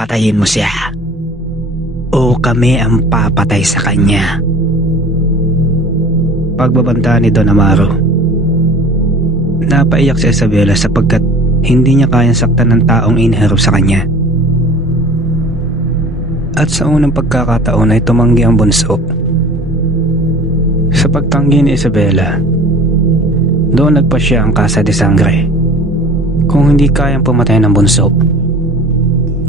Patayin mo siya o kami ang papatay sa kanya. Pagbabanta ni Don Amaro, napaiyak si Isabela sapagkat hindi niya kayang saktan ng taong iniharap sa kanya. At sa unang pagkakataon ay tumanggi ang bunso. Sa pagtanggi ni Isabela, doon nagpasya ang Casa de Sangre. Kung hindi kayang pumatay ng bunso,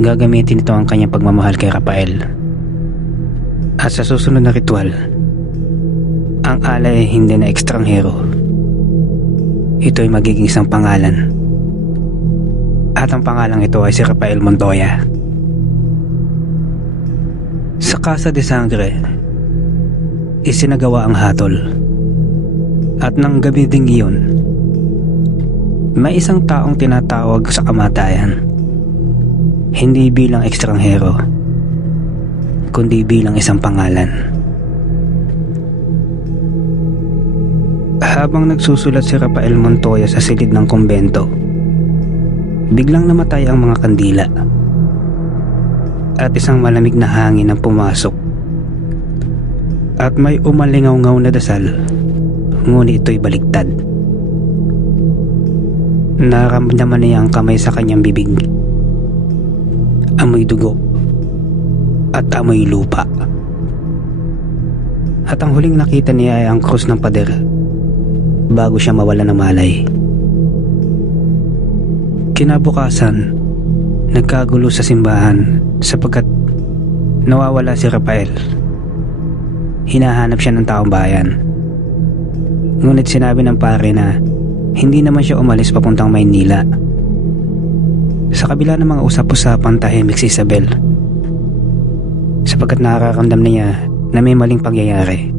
gagamitin ito ang kanyang pagmamahal kay Rafael. At sa susunod na ritual, ang alay ay hindi na ekstranghero. Ito ay magiging isang pangalan. At ang pangalang ito ay si Rafael Montoya. Sa Casa de Sangre, isinagawa ang hatol. At nang gabi ding iyon, may isang taong tinatawag sa kamatayan. Hindi bilang ekstranghero, kundi bilang isang pangalan. Habang nagsusulat si Rafael Montoya sa silid ng kumbento, biglang namatay ang mga kandila at isang malamig na hangin ang pumasok at may umalingaw-ngaw na dasal, ngunit ito'y baliktad. Naramdaman niya ang kamay sa kanyang bibig, amoy dugo at amoy lupa. At ang huling nakita niya ay ang krus ng pader bago siya mawala ng malay. Kinabukasan, nagkagulo sa simbahan sapagkat nawawala si Rafael. Hinahanap siya ng taong bayan. Ngunit sinabi ng pare na hindi naman siya umalis papuntang Maynila. Sa kabila ng mga usap-usapan, tahimik si Isabel sapagkat nakakaramdam niya na may maling pangyayari.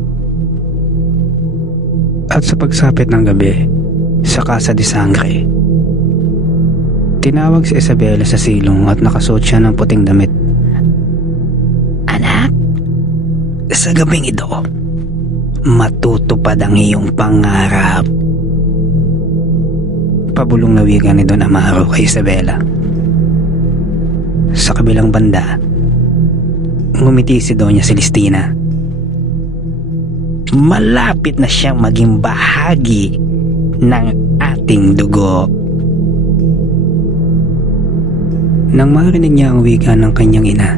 At sa pagsapit ng gabi sa Casa de Sangre, tinawag si Isabela sa silong at nakasuot siya ng puting damit. Anak, sa gabing ito, matutupad ang iyong pangarap. Pabulong na wika ni Don Amaro kay Isabela. Sa kabilang banda, ngumiti si Doña Celestina. Malapit na siyang maging bahagi ng ating dugo. Nang marinig niya ang wika ng kanyang ina,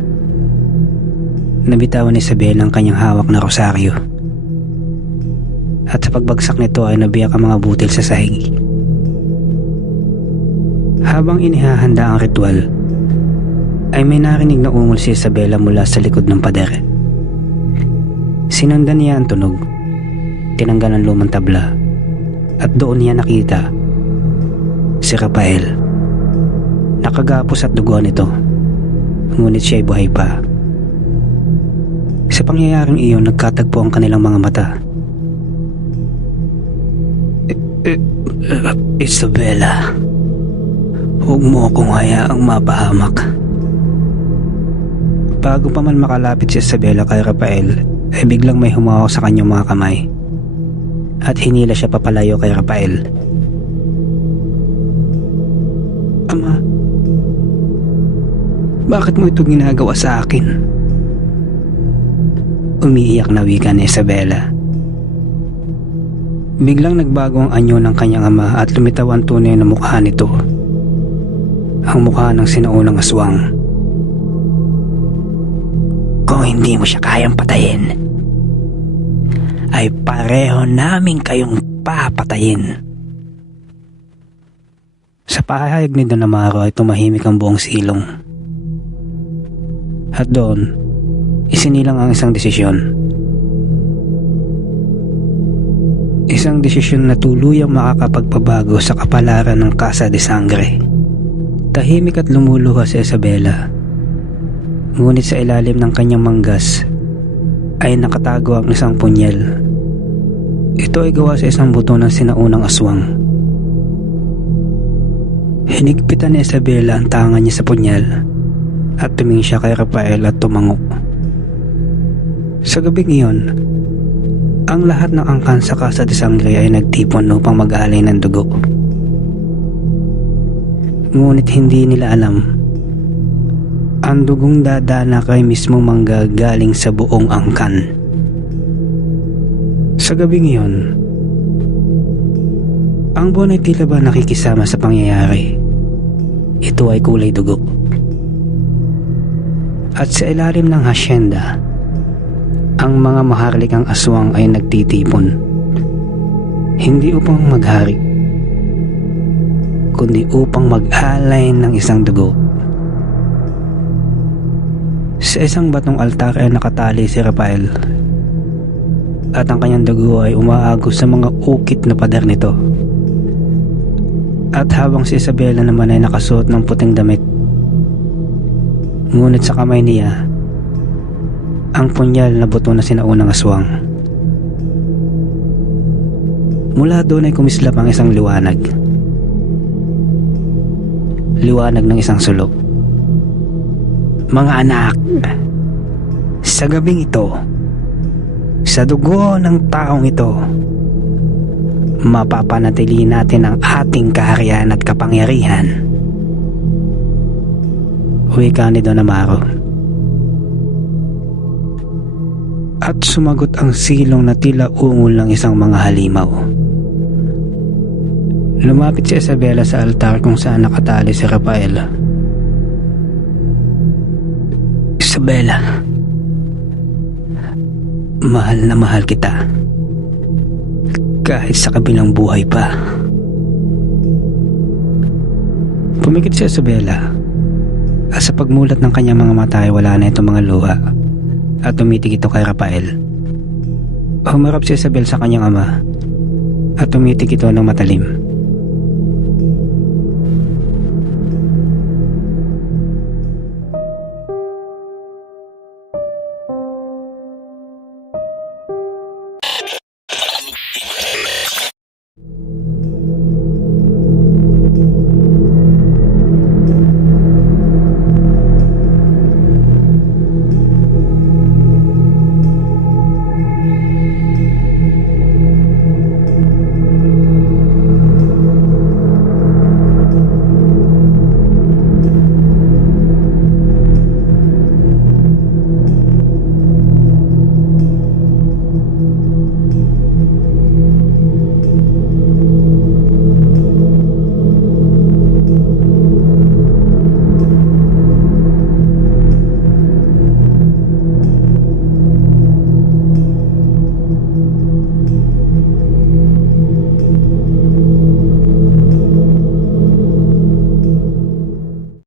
nabitawan ni Isabel ang kanyang hawak na rosaryo. At sa pagbagsak nito ay nabiyak ang mga butil sa sahig. Habang inihahanda ang ritual, ay may narinig na ungol si Isabela mula sa likod ng pader. Sinundan niya ang tunog, tinanggal ang lumang tabla, at doon niya nakita si Rafael. Nakagapos at dugo nito, ngunit siya ay buhay pa. Sa pangyayaring iyon, nagkatagpo ang kanilang mga mata. Isabela, huwag mo akong hayaang mapahamak. Bago pa man makalapit si Isabela kay Rafael, ay biglang may humawak sa kanyang mga kamay at hinila siya papalayo kay Rafael. Ama, bakit mo ito ginagawa sa akin? Umiiyak na wika ni Isabela. Biglang nagbago ang anyo ng kanyang ama at lumitaw ang tunay na mukha nito. Ang mukha ng sinaunang aswang. Kung hindi mo siya kayang patayin, ay pareho namin kayong papatayin. Sa pahayag ni Don Amaro ay tumahimik ang buong silong. At doon, isinilang ang isang desisyon. Isang desisyon na tuluyang makakapagpabago sa kapalaran ng Casa de Sangre. Tahimik at lumuluha si Isabela. Ngunit sa ilalim ng kanyang manggas ay nakatago ang isang punyal. Ito ay gawa sa isang buto ng sinaunang aswang. Hinigpitan ni Isabela ang tangan niya sa punyal at tumingin siya kay Rafael at tumango. Sa gabing iyon, ang lahat ng angkan sa Casa de Sangre ay nagtipon upang mag-aalay ng dugo. Ngunit hindi nila alam Ang dugong dadana kay mismo manggagaling sa buong angkan. Sa gabing iyon, ang buwan ay tila ba nakikisama sa pangyayari. Ito ay kulay dugo. At sa ilalim ng hasyenda, ang mga maharlikang aswang ay nagtitipon. Hindi upang maghari, kundi upang mag-alay ng isang dugo. Sa isang batong altar ay nakatali si Rafael, at ang kanyang dugo ay umaagos sa mga ukit na pader nito. At habang si Isabela naman ay nakasuot ng puting damit, ngunit sa kamay niya ang punyal na buto na sinaunang aswang. Mula doon ay kumislap ang isang liwanag. Liwanag ng isang sulok. Mga anak, sa gabing ito, sa dugo ng taong ito, mapapanatili natin ang ating kaharian at kapangyarihan. Wika ni Don Amaro. At sumagot ang silong na tila ungol ng isang mga halimaw. Lumapit si Isabela sa altar kung saan nakatali si Rafael. Isabela, mahal na mahal kita. Kahit sa kabilang buhay pa. Pumikit si Isabela. At sa pagmulat ng kanyang mga mata ay wala na itong mga luha. At tumitig ito kay Rafael. Humarap si Isabel sa kanyang ama. At tumitig ito ng matalim.